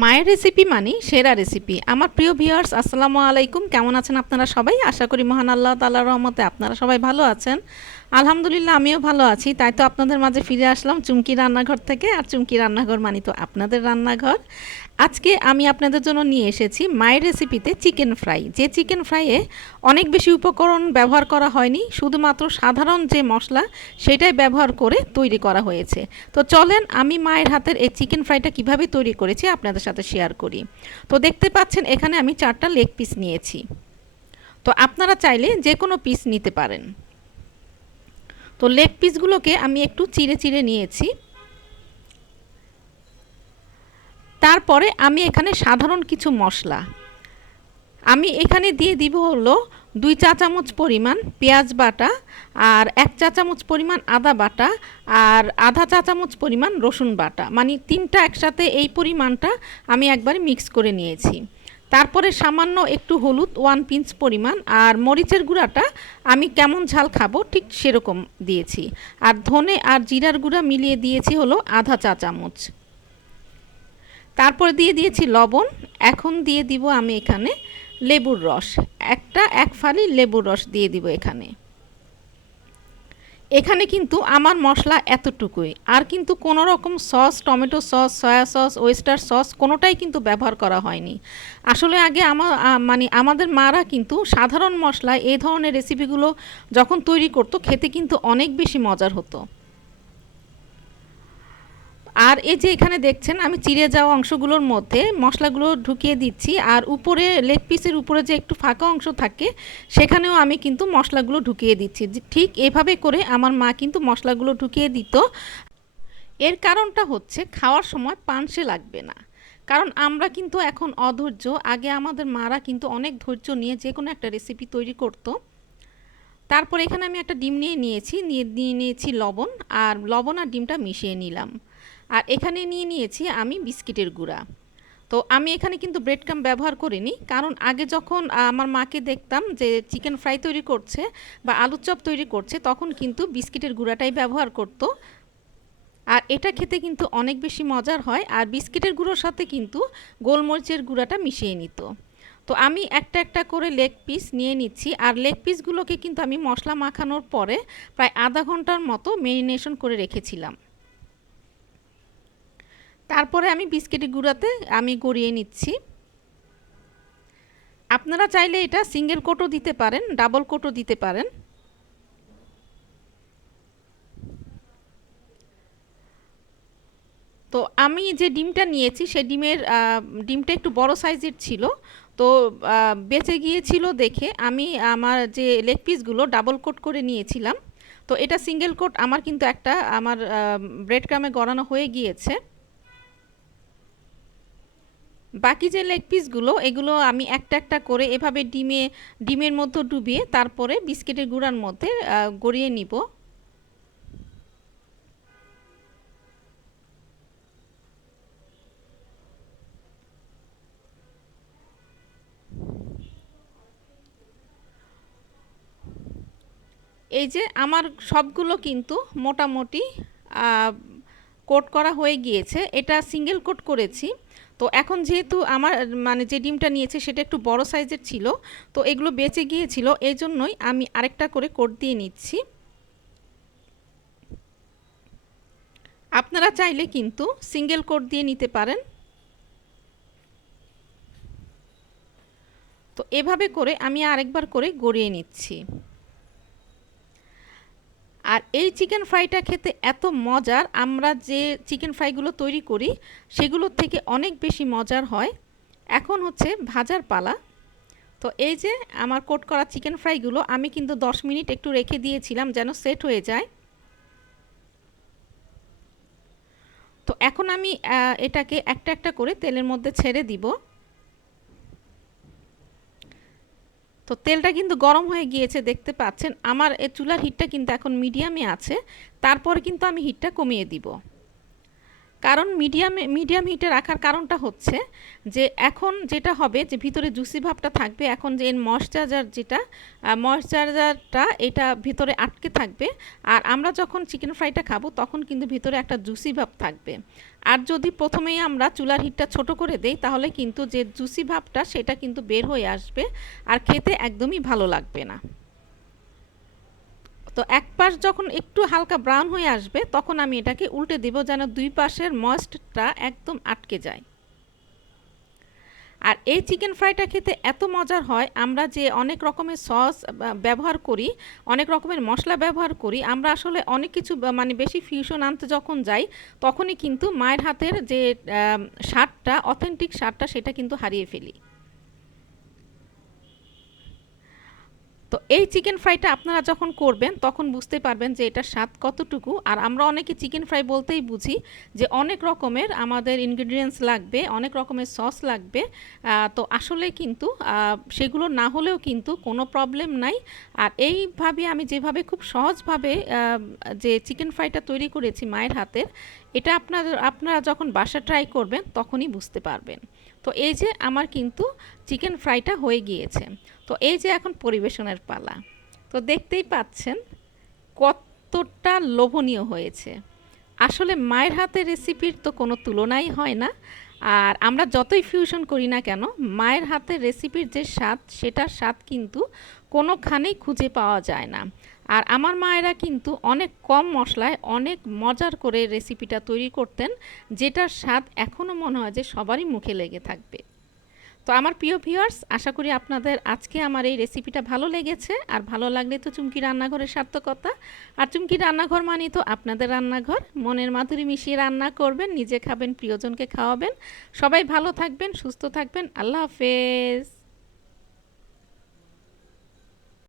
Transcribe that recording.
মায়ের রেসিপি মানে সেরা রেসিপি আমার প্রিয় ভিউয়ার্স আসসালামু আলাইকুম। কেমন আছেন আপনারা সবাই? আশা করি মহান আল্লাহ তাল্লাহ রহমতে আপনারা সবাই ভালো আছেন। আলহামদুলিল্লাহ, আমিও ভালো আছি। তাই তো আপনাদের মাঝে ফিরে আসলাম চুমকি রান্নাঘর থেকে। আর চুমকি রান্নাঘর মানে তো আপনাদের রান্নাঘর। আজকে আমি আপনাদের জন্য নিয়ে এসেছি মায়ের রেসিপিতে চিকেন ফ্রাই। যে চিকেন ফ্রাইয়ে অনেক বেশি উপকরণ ব্যবহার করা হয়নি, শুধুমাত্র সাধারণ যে মশলা সেটাই ব্যবহার করে তৈরি করা হয়েছে। তো চলেন আমি মায়ের হাতের এই চিকেন ফ্রাইটা কীভাবে তৈরি করেছি আপনাদের সাথে শেয়ার করি। তো দেখতে পাচ্ছেন, এখানে আমি চারটা লেগ পিস নিয়েছি। তো আপনারা চাইলে যে কোনো পিস নিতে পারেন। তো লেগ পিসগুলোকে আমি একটু চিড়ে চিড়ে নিয়েছি। তারপরে আমি এখানে সাধারণ কিছু মশলা। আমি এখানে দিয়ে দিব হলো দুই চা চামচ পরিমাণ পেঁয়াজ বাটা আর এক চা চামচ পরিমাণ আদা বাটা আর আধা চা চামচ পরিমাণ রসুন বাটা। মানে তিনটা একসাথে এই পরিমাণটা আমি একবার মিক্স করে নিয়েছি। তারপরে সামান্য একটু হলুদ ওয়ান পিঞ্চ পরিমাণ, আর মরিচের গুঁড়াটা আমি কেমন ঝাল খাব ঠিক সেরকম দিয়েছি। আর ধনে আর জিরার গুঁড়া মিলিয়ে দিয়েছি হলো আধা চা চামচ। তারপরে দিয়ে দিয়েছি লবণ। এখন দিয়ে দিব আমি এখানে লেবুর রস। একটা, এক ফালি লেবুর রস দিয়ে দিব এখানে। এখানে কিন্তু আমার মশলা এতটুকুই। আর কিন্তু কোনো রকম sauce, tomato sauce, soy sauce, oyster sauce কোনোটাই কিন্তু ব্যবহার করা হয়নি। আসলে আগে আমার মানে আমাদের মারা কিন্তু সাধারণ মশলা এই ধরনের রেসিপিগুলো যখন তৈরি করতো, খেতে কিন্তু অনেক বেশি মজার হতো। আর এই যে এখানে দেখছেন, আমি চিড়ে যাওয়া অংশগুলোর মধ্যে মশলাগুলো ঢুকিয়ে দিচ্ছি, আর উপরে লেগ পিসের উপরে যে একটু ফাঁকা অংশ থাকে, সেখানেও আমি কিন্তু মশলাগুলো ঢুকিয়ে দিচ্ছি। ঠিক এভাবে করে আমার মা কিন্তু মশলাগুলো ঢুকিয়ে দিত। এর কারণটা হচ্ছে খাওয়ার সময় পানসে লাগবে না। কারণ আমরা কিন্তু এখন অধৈর্য। আগে আমাদের মারা কিন্তু অনেক ধৈর্য নিয়ে যে কোনো একটা রেসিপি তৈরি করতো। তারপর এখানে আমি একটা ডিম নিয়ে নিয়েছি নিয়ে নিয়ে নিয়েছি লবণ, আর লবণ আর ডিমটা মিশিয়ে নিলাম। আর এখানে নিয়ে নিয়েছি আমি বিস্কিটের গুঁড়া। তো আমি এখানে কিন্তু ব্রেড কাম ব্যবহার করিনি, কারণ আগে যখন আমার মাকে দেখতাম যে চিকেন ফ্রাই তৈরি করছে বা আলুর চপ তৈরি করছে, তখন কিন্তু বিস্কিটের গুঁড়াটাই ব্যবহার করতো। আর এটা খেতে কিন্তু অনেক বেশি মজার হয়, আর বিস্কিটের গুঁড়োর সাথে কিন্তু গোলমরিচের গুঁড়াটা মিশিয়ে নিত। তো আমি একটা একটা করে লেগ পিস নিয়ে নিচ্ছি, আর লেগ পিসগুলোকে কিন্তু আমি মশলা মাখানোর পরে প্রায় আধা ঘণ্টার মতো মেরিনেশন করে রেখেছিলাম। তারপরে আমি বিস্কিটের গুঁড়াতে আমি গড়িয়ে নিচ্ছি। আপনারা চাইলে এটা সিঙ্গেল কোটও দিতে পারেন, ডাবল কোটও দিতে পারেন। তো আমি যে ডিমটা নিয়েছি সেই ডিমের ডিমটা একটু বড় সাইজের ছিল। তো বেঁচে গিয়েছিল দেখে আমি আমার যে লেগ পিসগুলো ডাবল কোট করে নিয়েছিলাম। তো এটা সিঙ্গেল কোট আমার কিন্তু একটা, আমার ব্রেড ক্রামে গড়ানো হয়ে গিয়েছে। বাকি যে লেগ পিসগুলো এগুলো আমি একটা একটা করে এভাবে ডিমে, ডিমের মধ্যে ডুবিয়ে তারপরে বিস্কিটের গুঁড়ার মধ্যে গড়িয়ে নিব। এই যে আমার সবগুলো কিন্তু মোটামুটি কোট করা হয়ে গিয়েছে। এটা সিঙ্গেল কোট করেছি। তো এখন যেহেতু আমার মানে যে ডিমটা নিয়েছে সেটা একটু বড় সাইজের ছিল, তো এগুলো বেঁচে গিয়েছিল, এই জন্যই আমি আরেকটা করে কোট দিয়ে নিচ্ছি। আপনারা চাইলে কিন্তু সিঙ্গেল কোট দিয়ে নিতে পারেন। তো এভাবে করে আমি আরেকবার করে গড়িয়ে নিচ্ছি। আর এই চিকেন ফ্রাইটা খেতে এত মজার, আমরা যে চিকেন ফ্রাইগুলো তৈরি করি, সেগুলোর থেকে অনেক বেশি মজার হয়। এখন হচ্ছে ভাজার পালা। তো এই যে আমার কোট করা চিকেন ফ্রাইগুলো, আমি কিন্তু 10 মিনিট একটু রেখে দিয়েছিলাম যেন সেট হয়ে যায়। তো এখন আমি এটাকে একটা একটা করে তেলের মধ্যে ছেড়ে দিব। তো তেলটা কিন্তু গরম হয়ে গিয়েছে, দেখতে পাচ্ছেন। আমার এ চুলার হিটটা কিন্তু এখন মিডিয়ামে আছে। তারপর কিন্তু আমি হিটটা কমিয়ে দিব। কারণ মিডিয়াম মিডিয়াম হিটে রাখার কারণটা হচ্ছে যে এখন যেটা হবে যে ভিতরে জুসি ভাবটা থাকবে, এখন যে ময়শ্চারাইজার যেটা ময়শ্চারাইজারটা এটা ভিতরে আটকে থাকবে আর আমরা যখন চিকেন ফ্রাইটা খাব তখন কিন্তু ভিতরে একটা জুসি ভাব থাকবে। আর যদি প্রথমেই আমরা চুলার হিটটা ছোট করে দেই তাহলে কিন্তু যে জুসি ভাবটা সেটা কিন্তু বের হয়ে আসবে আর খেতে একদমই ভালো লাগবে না। তো এক পাশ যখন একটু হালকা ব্রাউন হয়ে আসবে, তখন আমি এটাকে উল্টে দেব যেন দুই পাশের ময়েস্টটা একদম আটকে যায়। আর এই চিকেন ফ্রাইটা খেতে এত মজার হয়, আমরা যে অনেক রকমের সস ব্যবহার করি, অনেক রকমের মশলা ব্যবহার করি, আমরা আসলে অনেক কিছু মানে বেশি ফিউশন আনতে যখন যাই, তখনই কিন্তু মায়ের হাতের যে স্বাদটা অথেন্টিক স্বাদটা, সেটা কিন্তু হারিয়ে ফেলি। এই চিকেন ফ্রাইটা আপনারা যখন করবেন, তখন বুঝতে পারবেন যে এটা স্বাদ কতটুকু। আর আমরা অনেকে চিকেন ফ্রাই বলতেই বুঝি যে অনেক রকমের আমাদের ইনগ্রিডিয়েন্টস লাগবে, অনেক রকমের সস লাগবে। তো আসলে কিন্তু সেগুলো না হলেও কিন্তু কোনো প্রবলেম নাই। আর এইভাবে আমি যেভাবে খুব সহজভাবে যে চিকেন ফ্রাইটা তৈরি করেছি মায়ের হাতের এটা আপনাদের আপনারা যখন বাসা ট্রাই করবেন, তখনই বুঝতে পারবেন। তো এই যে আমার কিন্তু চিকেন ফ্রাইটা হয়ে গিয়েছে। তো এই যে এখন পরিবেশনের পালা। তো দেখতেই পাচ্ছেন কতটা লোভনীয় হয়েছে। আসলে মায়ের হাতের রেসিপির তো কোনো তুলনাই হয় না। আর আমরা যতই ফিউশন করি না কেন, মায়ের হাতের রেসিপির যে স্বাদ, সেটার স্বাদ কিন্তু কোনোখানেই খুঁজে পাওয়া যায় না। আর আমার মায়েরা কিন্তু অনেক কম মশলায় অনেক মজার করে রেসিপিটা তৈরি করতেন, যেটার স্বাদ এখনও মনে হয় যে সবারই মুখে লেগে থাকবে। তো আমার প্রিয় ভিউয়ার্স আশা করি আপনাদের আজকে আমার এই রেসিপিটা ভালো লেগেছে। আর ভালো লাগলে তো চুমকি রান্নাঘরের সার্থকতা। আর চুমকি রান্নাঘর মানে তো আপনাদের রান্নাঘর। মনের মাধুরী মিশিয়ে রান্না করবেন, নিজে খাবেন, প্রিয়জনকে খাওয়াবেন। সবাই ভালো থাকবেন, সুস্থ থাকবেন। আল্লাহ হাফেজ।